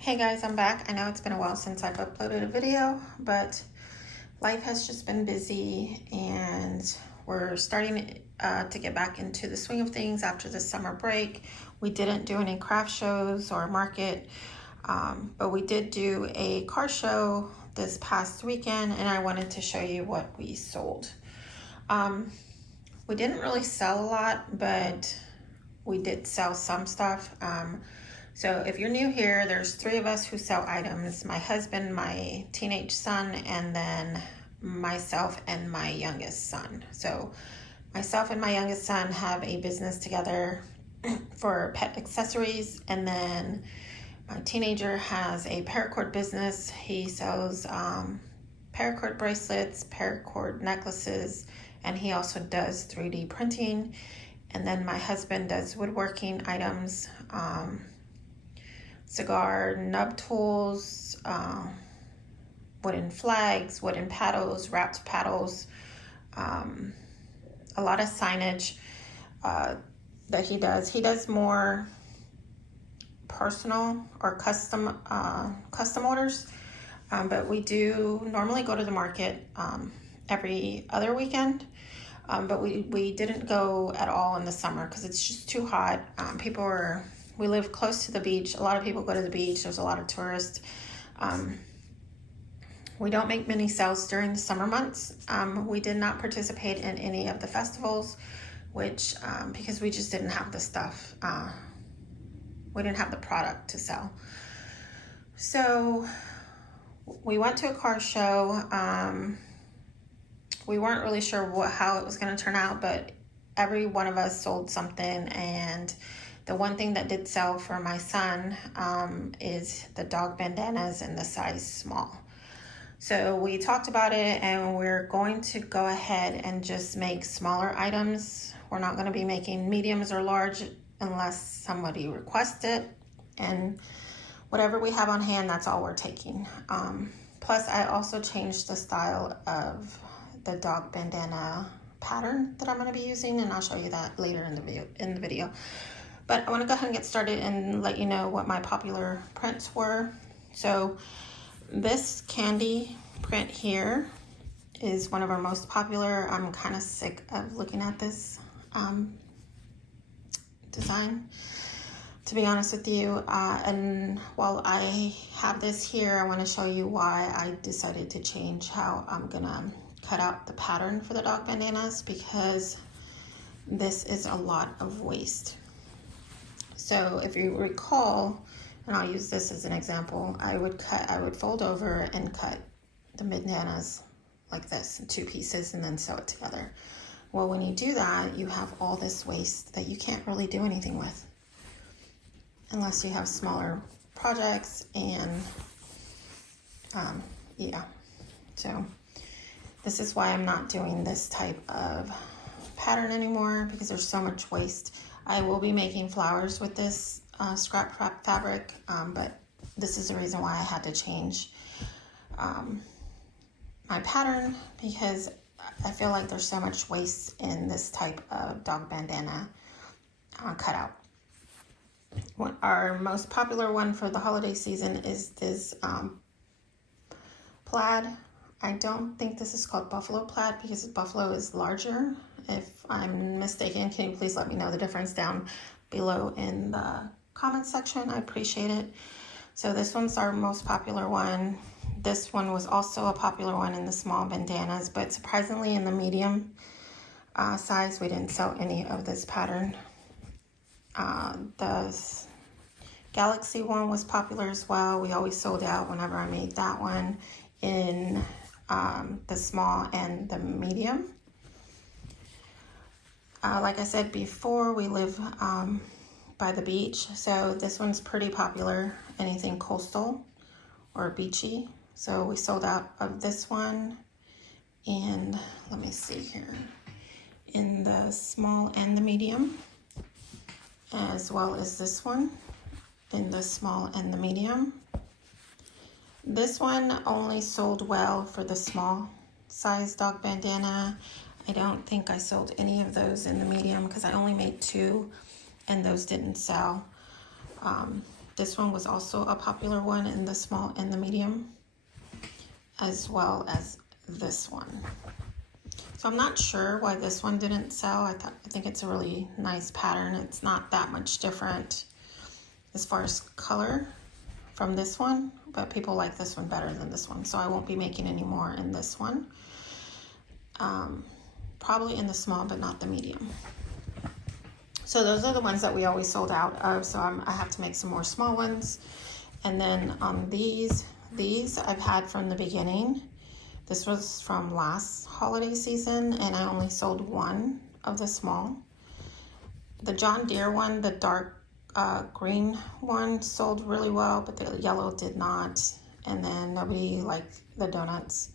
Hey guys, I'm back. I know it's been a while since I've uploaded a video, but life has just been busy and we're starting to get back into the swing of things after the summer break. We didn't do any craft shows or market, but we did do a car show this past weekend and I wanted to show you what we sold. We didn't really sell a lot, but we did sell some stuff. So if you're new here, there's 3 of us who sell items: my husband, my teenage son, and then myself and my youngest son. So myself and my youngest son have a business together for pet accessories, and then my teenager has a paracord business. He sells paracord bracelets, paracord necklaces, and he also does 3D printing. And then my husband does woodworking items, cigar nub tools, wooden flags, wooden paddles, wrapped paddles, a lot of signage that he does. He does more personal or custom orders, but we do normally go to the market every other weekend. But we didn't go at all in the summer because it's just too hot. We live close to the beach. A lot of people go to the beach. There's a lot of tourists. We don't make many sales during the summer months. We did not participate in any of the festivals, which because we just didn't have the stuff. We didn't have the product to sell. So we went to a car show. We weren't really sure how it was going to turn out, but every one of us sold something. And the one thing that did sell for my son is the dog bandanas in the size small. So we talked about it and we're going to go ahead and just make smaller items. We're not going to be making mediums or large unless somebody requests it. And whatever we have on hand, that's all we're taking. Plus, I also changed the style of the dog bandana pattern that I'm going to be using, and I'll show you that later in the video. But I want to go ahead and get started and let you know what my popular prints were. So this candy print here is one of our most popular. I'm kind of sick of looking at this design, to be honest with you. And while I have this here, I want to show you why I decided to change how I'm gonna cut out the pattern for the dog bandanas, because this is a lot of waste. So if you recall, and I'll use this as an example, I would fold over and cut the bandanas like this in 2 pieces and then sew it together. Well, when you do that, you have all this waste that you can't really do anything with unless you have smaller projects. And yeah, so this is why I'm not doing this type of pattern anymore, because there's so much waste. I will be making flowers with this scrap fabric, but this is the reason why I had to change my pattern, because I feel like there's so much waste in this type of dog bandana cutout. Our most popular one for the holiday season is this plaid. I don't think this is called buffalo plaid because buffalo is larger. If I'm mistaken, can you please let me know the difference down below in the comments section? I appreciate it. So this one's our most popular one. This one was also a popular one in the small bandanas, but surprisingly in the medium size, we didn't sell any of this pattern. The Galaxy one was popular as well. We always sold out whenever I made that one in the small and the medium. Like I said before, we live by the beach, so this one's pretty popular, anything coastal or beachy. So we sold out of this one, and let me see here, in the small and the medium, as well as this one in the small and the medium. This one only sold well for the small size dog bandana. I don't think I sold any of those in the medium because I only made 2 and those didn't sell. This one was also a popular one in the small and the medium, as well as this one. So I'm not sure why this one didn't sell. I think it's a really nice pattern. It's not that much different as far as color from this one, but people like this one better than this one. So I won't be making any more in this one. Probably in the small, but not the medium. So those are the ones that we always sold out of. So I have to make some more small ones. And then these I've had from the beginning. This was from last holiday season, and I only sold one of the small. The John Deere one, the dark green one, sold really well, but the yellow did not. And then nobody liked the donuts.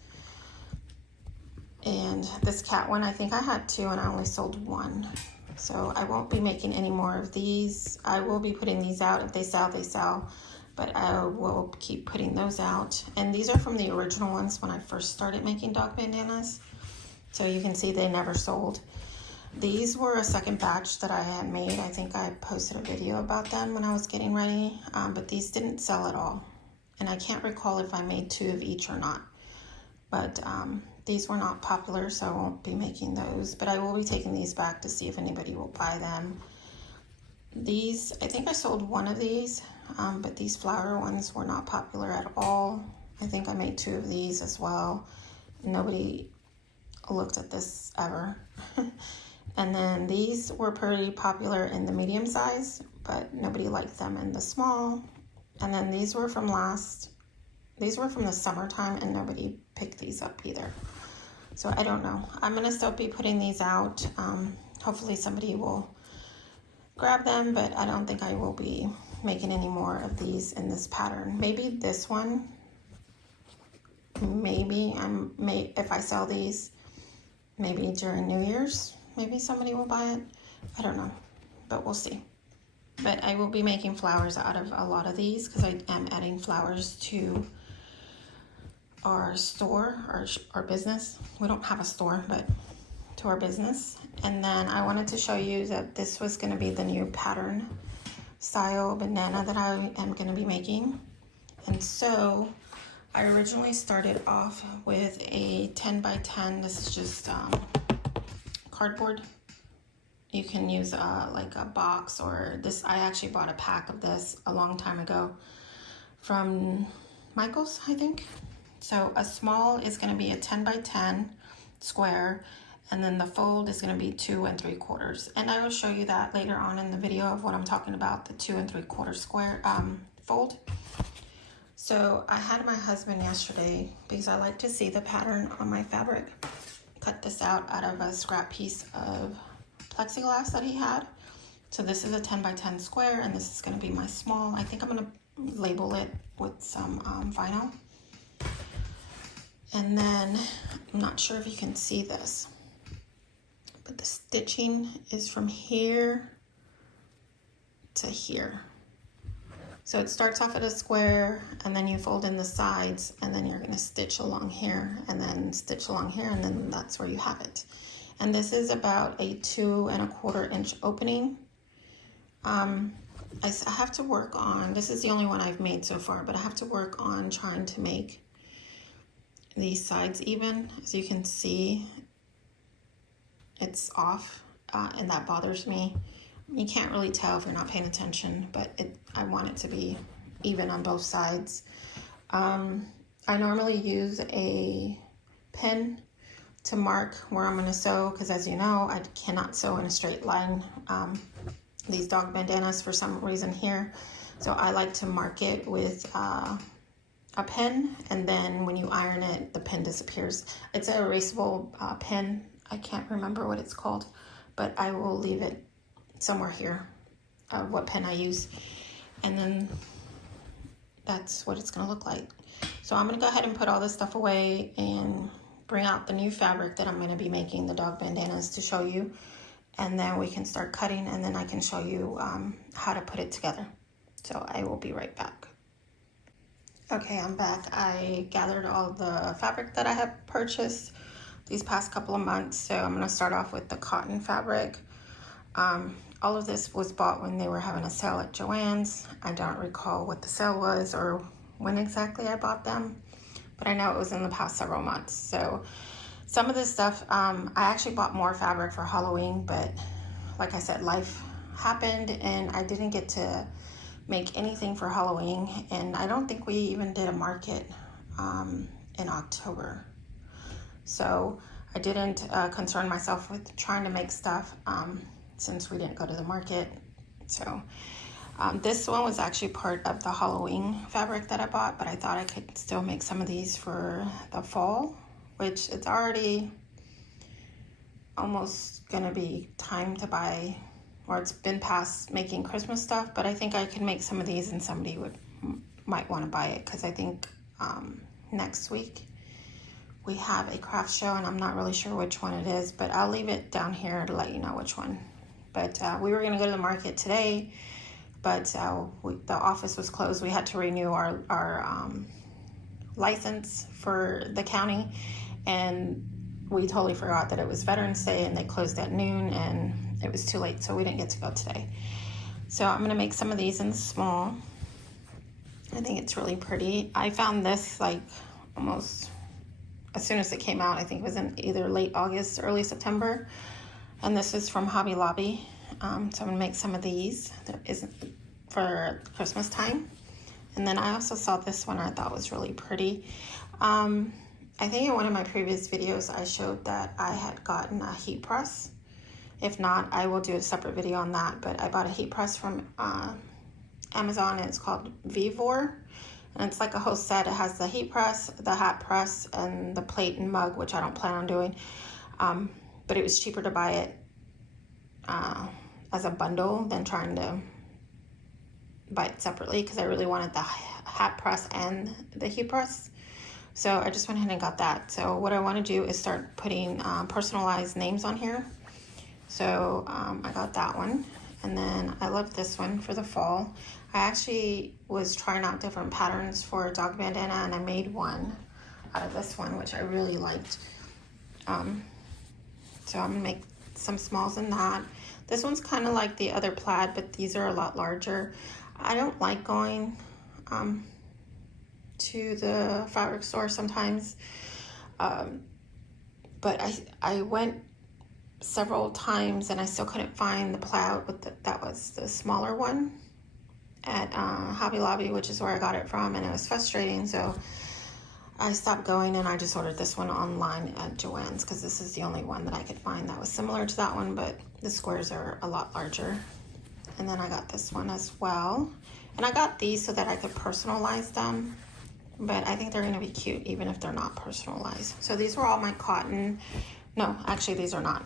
And this cat one, I think I had two, and I only sold one. So I won't be making any more of these. I will be putting these out. If they sell, they sell. But I will keep putting those out. And these are from the original ones when I first started making dog bandanas. So you can see they never sold. These were a second batch that I had made. I think I posted a video about them when I was getting ready. But these didn't sell at all. And I can't recall if I made two of each or not. But these were not popular, so I won't be making those. But I will be taking these back to see if anybody will buy them. These, I think I sold one of these, but these flower ones were not popular at all. I think I made two of these as well. Nobody looked at this ever. And then these were pretty popular in the medium size, but nobody liked them in the small. And then these were from the summertime, and nobody picked these up either. So I don't know. I'm gonna still be putting these out. Hopefully somebody will grab them, but I don't think I will be making any more of these in this pattern. Maybe this one, maybe if I sell these, maybe during New Year's, maybe somebody will buy it. I don't know, but we'll see. But I will be making flowers out of a lot of these because I am adding flowers to our store, our business. We don't have a store, but to our business. And then I wanted to show you that this was going to be the new pattern style bandana that I am going to be making. And so I originally started off with a 10 by 10. This is just cardboard. You can use like a box or this. I actually bought a pack of this a long time ago from Michael's, I think. So a small is going to be a 10 by 10 square, and then the fold is going to be 2 3/4. And I will show you that later on in the video of what I'm talking about, the 2 3/4 square fold. So I had my husband yesterday, because I like to see the pattern on my fabric, cut this out of a scrap piece of plexiglass that he had. So this is a 10 by 10 square, and this is going to be my small. I think I'm going to label it with some vinyl. And then, I'm not sure if you can see this, but the stitching is from here to here. So it starts off at a square, and then you fold in the sides, and then you're going to stitch along here, and then stitch along here, and then that's where you have it. And this is about a 2 1/4 inch opening. I have to work on, this is the only one I've made so far, but I have to work on trying to make these sides even. As you can see, it's off, and that bothers me. You can't really tell if you're not paying attention, but I want it to be even on both sides. I normally use a pen to mark where I'm going to sew, because as you know, I cannot sew in a straight line these dog bandanas for some reason here. So I like to mark it with a pen, and then when you iron it, the pen disappears. It's an erasable pen. I can't remember what it's called, but I will leave it somewhere here, what pen I use. And then that's what it's going to look like. So I'm going to go ahead and put all this stuff away and bring out the new fabric that I'm going to be making the dog bandanas to show you, and then we can start cutting, and then I can show you how to put it together. So I will be right back. Okay, I'm back. I gathered all the fabric that I have purchased these past couple of months. So I'm going to start off with the cotton fabric. All of this was bought when they were having a sale at Joann's. I don't recall what the sale was or when exactly I bought them, but I know it was in the past several months. So some of this stuff, I actually bought more fabric for Halloween, but like I said, life happened and I didn't get to make anything for Halloween. And I don't think we even did a market in October. So I didn't concern myself with trying to make stuff since we didn't go to the market. So this one was actually part of the Halloween fabric that I bought, but I thought I could still make some of these for the fall, which it's already almost gonna be time to buy, or it's been past making Christmas stuff, but I think I can make some of these and somebody might want to buy it, because I think next week we have a craft show and I'm not really sure which one it is, but I'll leave it down here to let you know which one. But we were gonna go to the market today, but the office was closed. We had to renew our license for the county, and we totally forgot that it was Veterans Day and they closed at noon and it was too late, so we didn't get to go today. So I'm gonna make some of these in small. I think it's really pretty. I found this like almost as soon as it came out. I think it was in either late August, early September. And this is from Hobby Lobby. So I'm gonna make some of these. That isn't for Christmas time. And then I also saw this one I thought was really pretty. I think in one of my previous videos I showed that I had gotten a heat press. If not, I will do a separate video on that. But I bought a heat press from Amazon, and it's called Vivor. And it's like a whole set. It has the heat press, the hat press, and the plate and mug, which I don't plan on doing. But it was cheaper to buy it as a bundle than trying to buy it separately, because I really wanted the hat press and the heat press. So I just went ahead and got that. So what I want to do is start putting personalized names on here. So I got that one. And then I love this one for the fall. I actually was trying out different patterns for a dog bandana, and I made one out of this one, which I really liked. So I'm gonna make some smalls in that. This one's kind of like the other plaid, but these are a lot larger. I don't like going to the fabric store sometimes, but I went several times and I still couldn't find the plaid with that was the smaller one at Hobby Lobby, which is where I got it from, and it was frustrating. So I stopped going and I just ordered this one online at Joann's, because this is the only one that I could find that was similar to that one, but the squares are a lot larger. And then I got this one as well, and I got these so that I could personalize them, but I think they're going to be cute even if they're not personalized. So these were all my cotton. No, actually these are not.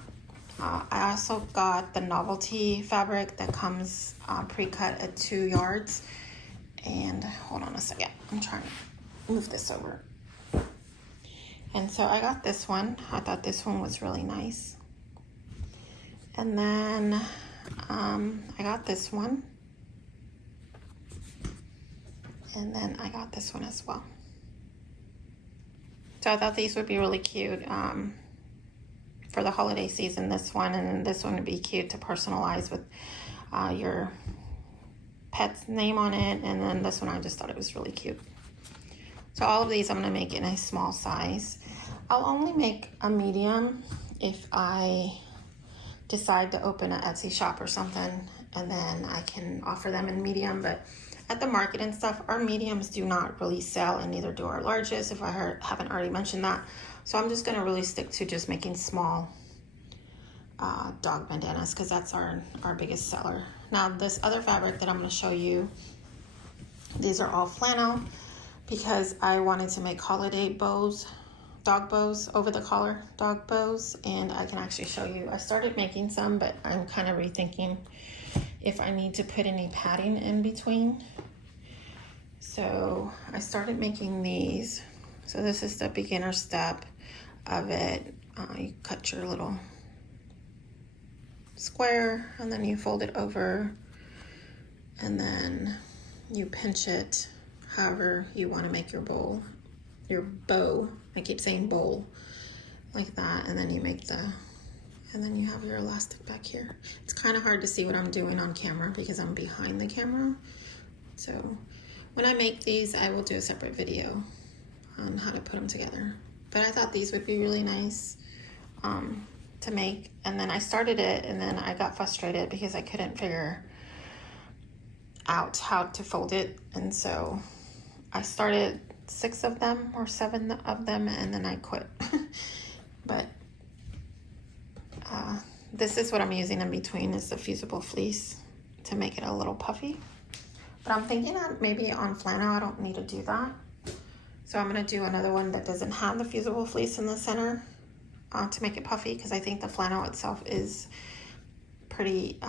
I also got the novelty fabric that comes pre-cut at 2 yards. And hold on a second, I'm trying to move this over. And so I got this one. I thought this one was really nice. And then I got this one. And then I got this one as well. So I thought these would be really cute for the holiday season, this one, and then this one would be cute to personalize with your pet's name on it. And then this one, I just thought it was really cute. So all of these I'm gonna make in a small size. I'll only make a medium if I decide to open an Etsy shop or something, and then I can offer them in medium. But at the market and stuff, our mediums do not really sell, and neither do our larges, if I haven't already mentioned that. So I'm just gonna really stick to just making small dog bandanas, because that's our biggest seller. Now this other fabric that I'm gonna show you, these are all flannel, because I wanted to make holiday bows, dog bows, over the collar dog bows, and I can actually show you. I started making some, but I'm kind of rethinking if I need to put any padding in between. So I started making these. So this is the beginner step of it. You cut your little square, and then you fold it over, and then you pinch it however you want to make your bow. I keep saying bowl, like that, and then you make the And then you have your elastic back here. It's kind of hard to see what I'm doing on camera because I'm behind the camera. So when I make these, I will do a separate video on how to put them together. But I thought these would be really nice to make. And then I started it and then I got frustrated because I couldn't figure out how to fold it. And so I started 6 of them or 7 of them and then I quit. But this is what I'm using in between, is the fusible fleece to make it a little puffy. But I'm thinking that maybe on flannel I don't need to do that. So I'm going to do another one that doesn't have the fusible fleece in the center to make it puffy, because I think the flannel itself is pretty,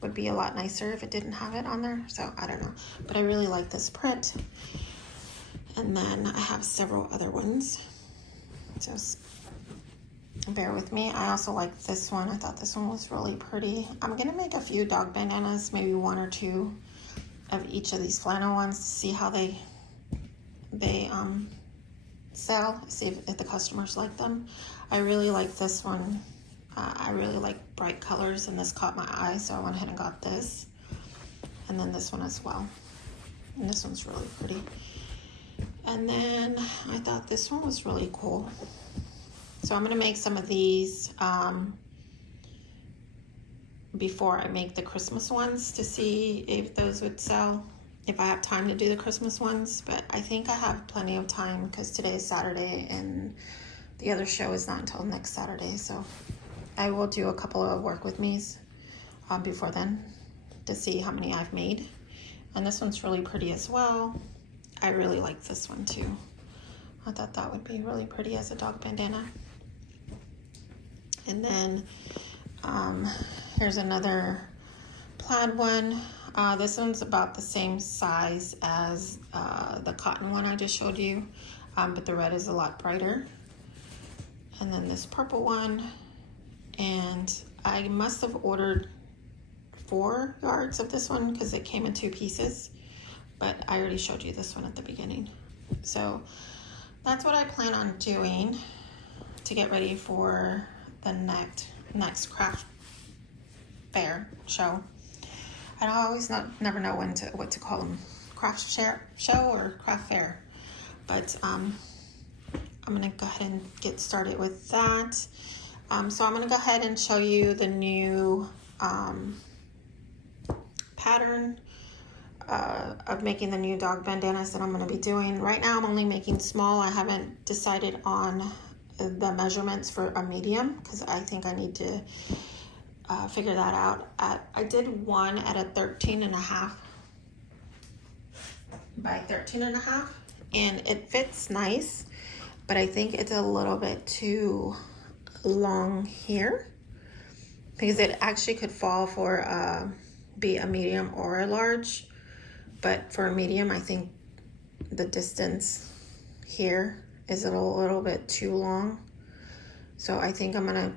would be a lot nicer if it didn't have it on there. So I don't know, but I really like this print. And then I have several other ones. Just bear with me. I also like this one. I thought this one was really pretty. I'm gonna make a few dog bandanas, maybe 1 or 2 of each of these flannel ones to see how they sell, see if the customers like them. I really like this one. I really like bright colors and this caught my eye, so I went ahead and got this. And then this one as well. And this one's really pretty. And then I thought this one was really cool. So I'm gonna make some of these before I make the Christmas ones to see if those would sell, if I have time to do the Christmas ones. But I think I have plenty of time because today's Saturday and the other show is not until next Saturday. So I will do a couple of work with me's before then to see how many I've made. And this one's really pretty as well. I really like this one too. I thought that would be really pretty as a dog bandana. And then here's another plaid one. This one's about the same size as the cotton one I just showed you, but the red is a lot brighter. And then this purple one, and I must have ordered 4 yards of this one because it came in 2 pieces, but I already showed you this one at the beginning. So that's what I plan on doing to get ready for the next craft fair show. I always never know what to call them, craft show or craft fair. But I'm gonna go ahead and get started with that. So I'm gonna go ahead and show you the new pattern of making the new dog bandanas that I'm gonna be doing. Right now I'm only making small. I haven't decided on the measurements for a medium because I think I need to figure that out. I did one at a 13.5 by 13.5 and it fits nice, but I think it's a little bit too long here because it actually could fall for be a medium or a large, but for a medium I think the distance here is a little bit too long. So I think I'm gonna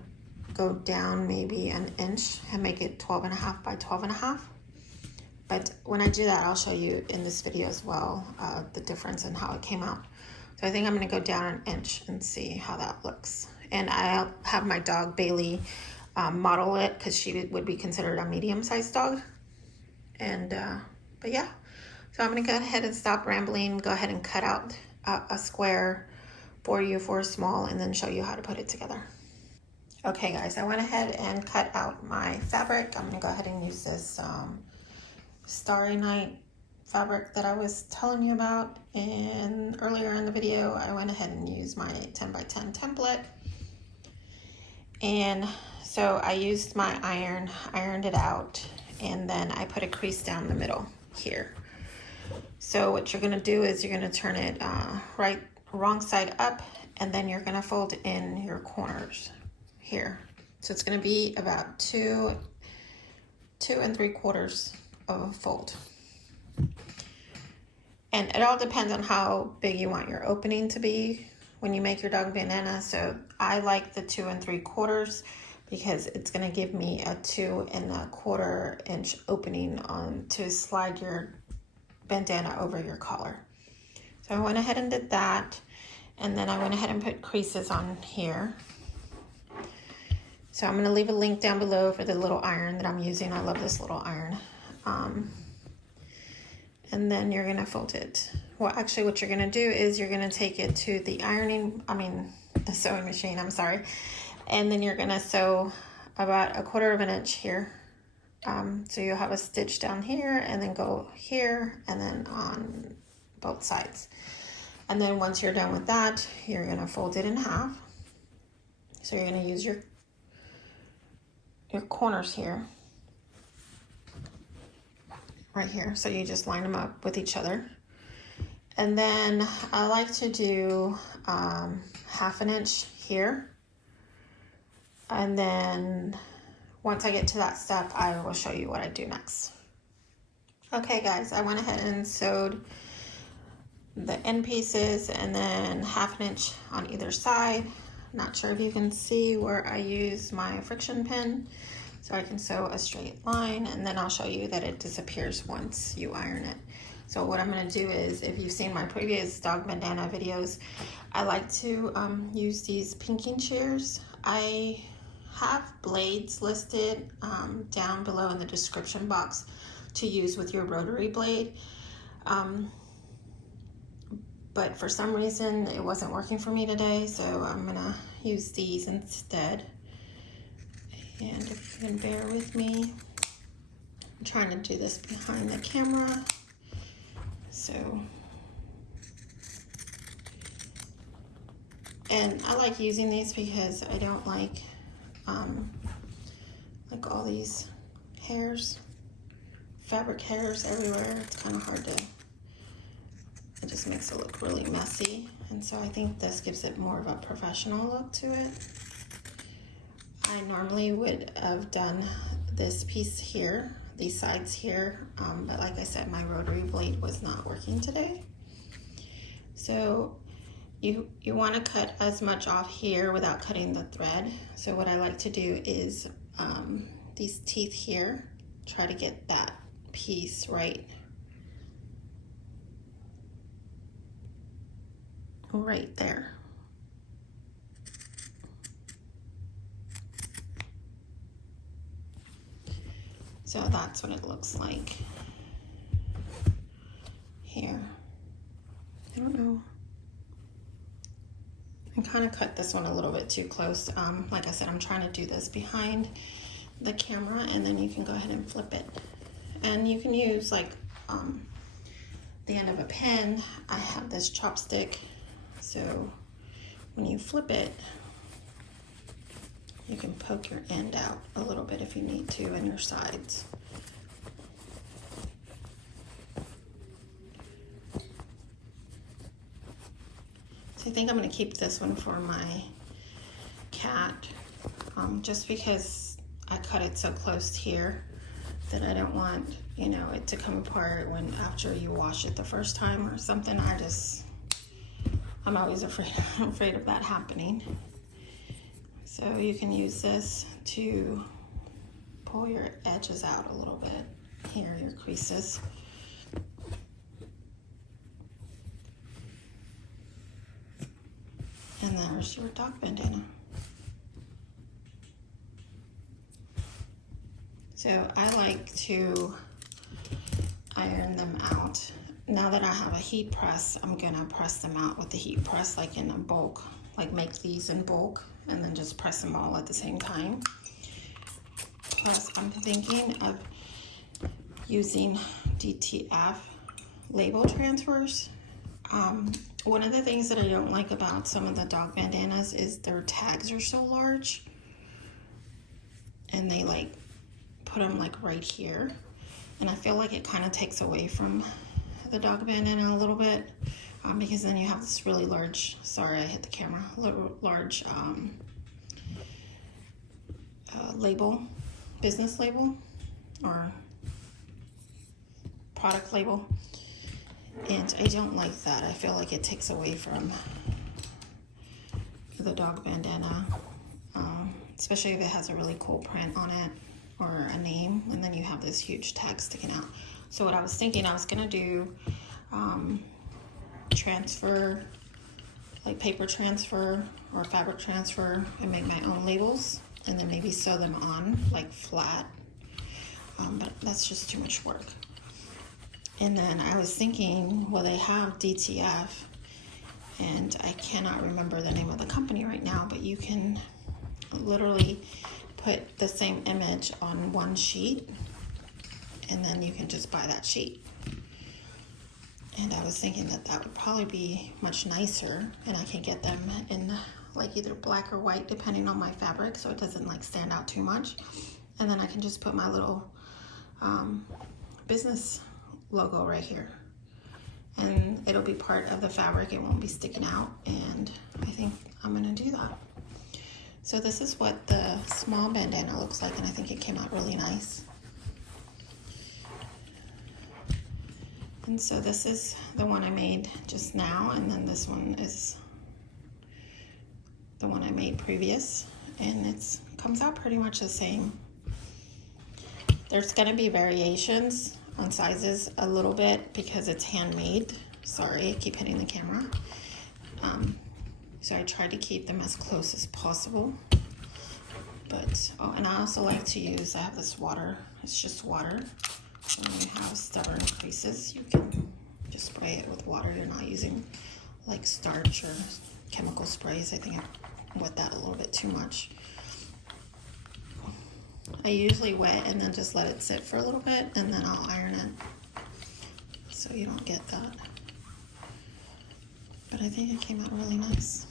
go down maybe an inch and make it 12.5 by 12.5. But when I do that, I'll show you in this video as well the difference in how it came out. So I think I'm gonna go down an inch and see how that looks. And I'll have my dog Bailey model it because she would be considered a medium-sized dog. And but yeah, so I'm gonna go ahead and stop rambling, go ahead and cut out a square for you for a small and then show you how to put it together. Okay guys, I went ahead and cut out my fabric. I'm gonna go ahead and use this Starry Night fabric that I was telling you about earlier in the video. I went ahead and used my 10 by 10 template. And so I used my ironed it out, and then I put a crease down the middle here. So what you're gonna do is you're gonna turn it wrong side up, and then you're gonna fold in your corners here. So it's gonna be about 2 3/4 of a fold. And it all depends on how big you want your opening to be when you make your dog bandana. So I like the 2 3/4 because it's gonna give me a 2 1/4 inch opening to slide your bandana over your collar. So I went ahead and did that, and then I went ahead and put creases on here. So I'm going to leave a link down below for the little iron that I'm using. I love this little iron. And then you're going to fold it. Well, actually what you're going to do is you're going to take it to the the sewing machine, I'm sorry. And then you're going to sew about 1/4 inch here. So you'll have a stitch down here and then go here and then on both sides. And then once you're done with that, you're going to fold it in half. So you're going to use your corners here, right here. So you just line them up with each other. And then I like to do 1/2 inch here. And then once I get to that step, I will show you what I do next. Okay guys, I went ahead and sewed the end pieces and then 1/2 inch on either side. Not sure if you can see where I use my FriXion pen, so I can sew a straight line, and then I'll show you that it disappears once you iron it. So what I'm going to do is, if you've seen my previous dog bandana videos, I like to use these pinking shears. I have blades listed down below in the description box to use with your rotary blade. But for some reason it wasn't working for me today, so I'm gonna use these instead. And if you can bear with me, I'm trying to do this behind the camera. So, and I like using these because I don't like all these hairs, fabric hairs everywhere. It's kind of hard to, it just makes it look really messy. And so I think this gives it more of a professional look to it. I normally would have done this piece here, these sides here, but like I said, my rotary blade was not working today. So you want to cut as much off here without cutting the thread. So what I like to do is these teeth here, try to get that piece right there. So that's what it looks like here. I don't know. I kind of cut this one a little bit too close. Like I said, I'm trying to do this behind the camera, and then you can go ahead and flip it. And you can use like the end of a pen. I have this chopstick, so when you flip it, you can poke your end out a little bit if you need to, and your sides. So I think I'm going to keep this one for my cat, just because I cut it so close here that I don't want, you know, it to come apart when after you wash it the first time or something. I'm always afraid of that happening. So you can use this to pull your edges out a little bit here, your creases. And there's your dog bandana. So I like to iron them out. Now that I have a heat press, I'm gonna press them out with the heat press, like in a bulk, like make these in bulk and then just press them all at the same time. Plus I'm thinking of using DTF label transfers. One of the things that I don't like about some of the dog bandanas is their tags are so large, and they like put them like right here, and I feel like it kind of takes away from the dog bandana a little bit, because then you have this really large, sorry I hit the camera, large label, business label or product label. And I don't like that. I feel like it takes away from the dog bandana, especially if it has a really cool print on it or a name, and then you have this huge tag sticking out. So what I was thinking, I was gonna do transfer, like paper transfer or fabric transfer, and make my own labels and then maybe sew them on like flat, but that's just too much work. And then I was thinking, well, they have DTF, and I cannot remember the name of the company right now, but you can literally put the same image on one sheet, and then you can just buy that sheet. And I was thinking that that would probably be much nicer, and I can get them in like either black or white depending on my fabric, so it doesn't like stand out too much. And then I can just put my little business logo right here, and it'll be part of the fabric. It won't be sticking out, and I think I'm gonna do that. So this is what the small bandana looks like, and I think it came out really nice. And so this is the one I made just now, and then this one is the one I made previous, and it comes out pretty much the same. There's gonna be variations on sizes a little bit because it's handmade. Sorry, I keep hitting the camera. So I tried to keep them as close as possible. But, oh, and I also like to use, I have this water, it's just water. When you have stubborn creases, you can just spray it with water. You're not using like starch or chemical sprays. I think I wet that a little bit too much. I usually wet and then just let it sit for a little bit, and then I'll iron it so you don't get that. But I think it came out really nice.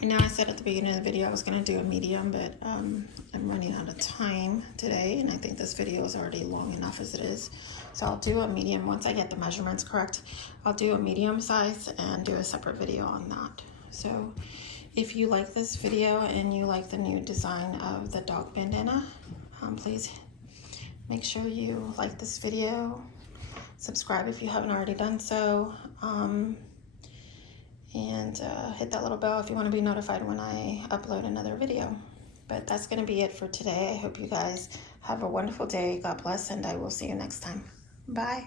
I know I said at the beginning of the video I was going to do a medium, but I'm running out of time today, and I think this video is already long enough as it is. So I'll do a medium. Once I get the measurements correct, I'll do a medium size and do a separate video on that. So if you like this video and you like the new design of the dog bandana, please make sure you like this video, subscribe if you haven't already done so, and hit that little bell if you want to be notified when I upload another video. But that's going to be it for today. I hope you guys have a wonderful day. God bless, and I will see you next time. Bye.